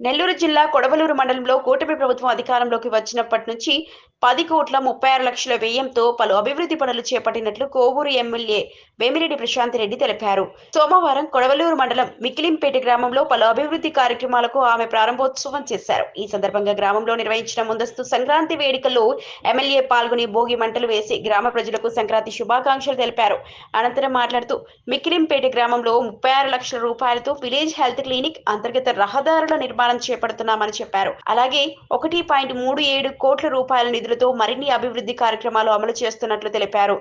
నెల్లూరు జిల్లా కొడవలూరు మండలంలో కూటమి ప్రభుత్వం అధికారంలోకి వచ్చినప్పటి నుంచి పది కోట్ల ముప్పై ఆరు లక్షల వ్యయంతో పలు అభివృద్ధి పనులు చేపట్టినట్లు కోవూరు ఎమ్మెల్యే వేమిరెడ్డి ప్రశాంత్ రెడ్డి తెలిపారు. సోమవారం కొడవలూరు మండలం మిక్కిలింపేట గ్రామంలో పలు అభివృద్ధి కార్యక్రమాలకు ఆమె ప్రారంభోత్సవం చేశారు. ఈ సందర్భంగా గ్రామంలో నిర్వహించిన ముందస్తు సంక్రాంతి వేడుకల్లో ఎమ్మెల్యే పాల్గొని భోగి మంటలు వేసి గ్రామ ప్రజలకు సంక్రాంతి శుభాకాంక్షలు తెలిపారు. అనంతరం మాట్లాడుతూ మిక్కిలింపేట గ్రామంలో ముప్పై ఆరు లక్షల రూపాయలతో విలేజ్ హెల్త్ క్లినిక్ అంతర్గత రహదారుల నిర్మాణం చేపడుతున్నామని చెప్పారు. అలాగే ఒకటి పాయింట్ మూడు ఏడు కోట్ల రూపాయల నిధులతో మరిన్ని అభివృద్ధి కార్యక్రమాలు అమలు చేస్తున్నట్లు తెలిపారు.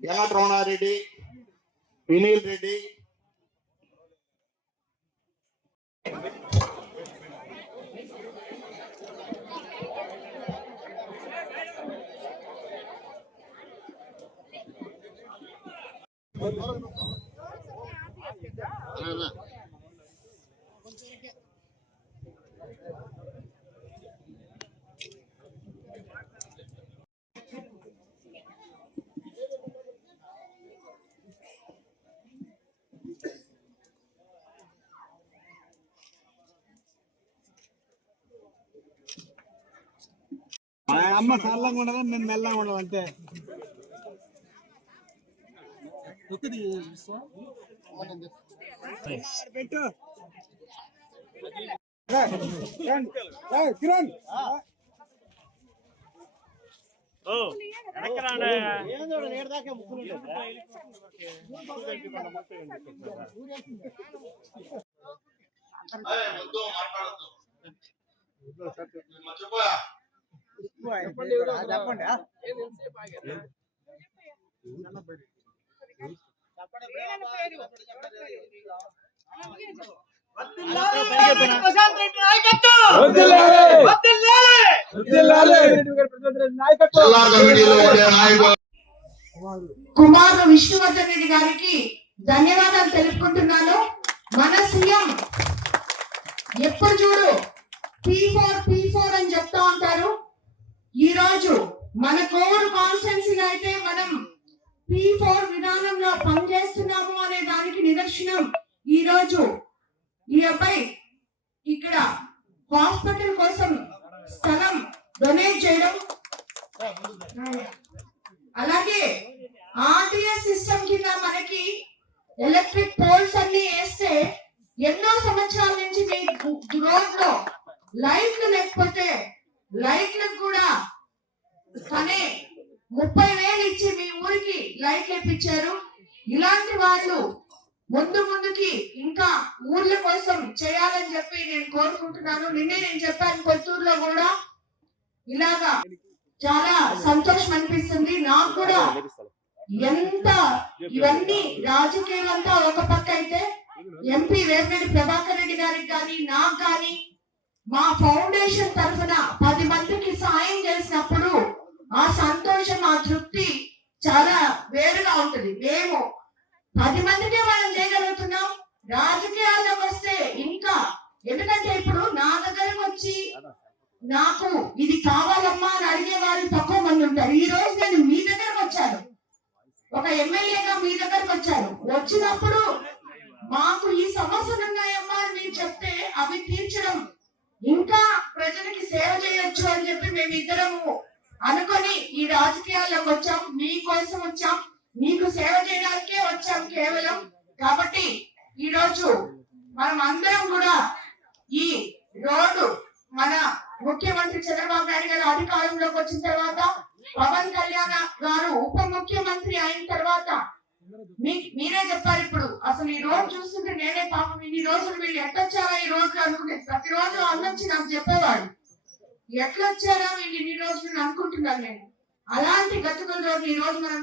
వెంకట రమణారెడ్డి వినీల్ రెడ్డి అమ్మ చల్లగా ఉండదు మేము మెల్లగా ఉండదు అంతే పెట్టు. కిరణ్ చెప్పండి నాయకులు కుమార్ విష్ణువర్ధన్ రెడ్డి గారికి ధన్యవాదాలు తెలుపుకుంటున్నాను. మన సీఎం ఎప్పుడు చూడు పీ ఫోర్ పీ ఫోర్ అని చెప్తా ఉంటారు. ఈ రోజు మన కోవిడ్ పీ ఫోర్ విధానంలో పనిచేస్తున్నాము అనే దానికి నిదర్శనం ఈ రోజు ఈ అబ్బాయి ఇక్కడ హాస్పిటల్ కోసం స్థలం డొనేట్ చేయడం. అలాగే ఆర్టీఎస్ సిస్టమ్ కింద మనకి ఎలక్ట్రిక్ పోల్స్ అన్ని వేస్తే ఎన్నో సంవత్సరాల నుంచి మీ రోడ్లో లైట్లు లేకపోతే లైట్లకు కూడా తనే ముప్పై వేలు ఇచ్చి మీ ఊరికి లైట్లు ఇప్పించారు ఇలాంటి వాళ్ళు ముందు ముందుకి ఇంకా ఊర్ల కోసం చేయాలని చెప్పి నేను కోరుకుంటున్నాను. నిన్నే నేను చెప్పాను కొత్తూరులో కూడా. ఇలాగా చాలా సంతోషం అనిపిస్తుంది. నాకు కూడా ఎంత ఇవన్నీ రాజకీయం అంతా ఒక పక్క అయితే ఎంపీ వేమిరెడ్డి ప్రభాకర్ రెడ్డి గారికి కానీ నాకు కానీ మా ఫౌండేషన్ తరఫున పది మందికి సాయం చేసినప్పుడు ఆ సంతోషం ఆ తృప్తి చాలా వేరుగా ఉంటుంది. మేము పది మందికే మనం చేయగలుగుతున్నాం. రాజకీయాల్లోకి వస్తే ఇంకా ఎందుకంటే ఇప్పుడు నా దగ్గరకు వచ్చి నాకు ఇది కావాలమ్మా అని అడిగే వాళ్ళు తక్కువ మంది ఉంటారు. ఈ రోజు నేను మీ దగ్గరకు వచ్చాను. ఒక ఎమ్మెల్యేగా మీ దగ్గరకు వచ్చాను. వచ్చినప్పుడు మాకు ఈ సమస్యలు ఉన్నాయమ్మా అని మీరు చెప్తే అవి తీర్చడం. ఇంకా ప్రజలకి సేవ చేయొచ్చు అని చెప్పి మేమిద్దరము అనుకొని ఈ రాజకీయాల్లోకి వచ్చాం. మీకోసం వచ్చాం. మీకు సేవ చేయడానికే వచ్చాం కేవలం. కాబట్టి ఈ రోజు మనం అందరం కూడా ఈ రోడ్డు మన ముఖ్యమంత్రి చంద్రబాబు నాయుడు గారు అధికారంలోకి వచ్చిన తర్వాత పవన్ కళ్యాణ్ గారు ఉప ముఖ్యమంత్రి అయిన తర్వాత మీ- మీరే చెప్పారు ఇప్పుడు. అసలు ఈ రోజు చూస్తుంటే నేనే పాపం ఇన్ని రోజులు వీళ్ళు ఎట్టొచ్చారా ఈ రోజు అనుకునేది ప్రతిరోజు అందరించి నాకు చెప్పేవాడు ఎట్లొచ్చారా వీళ్ళు ఇన్ని రోజులు అనుకుంటున్నాను నేను. అలాంటి గతుకుల్లో ఈ రోజు మనం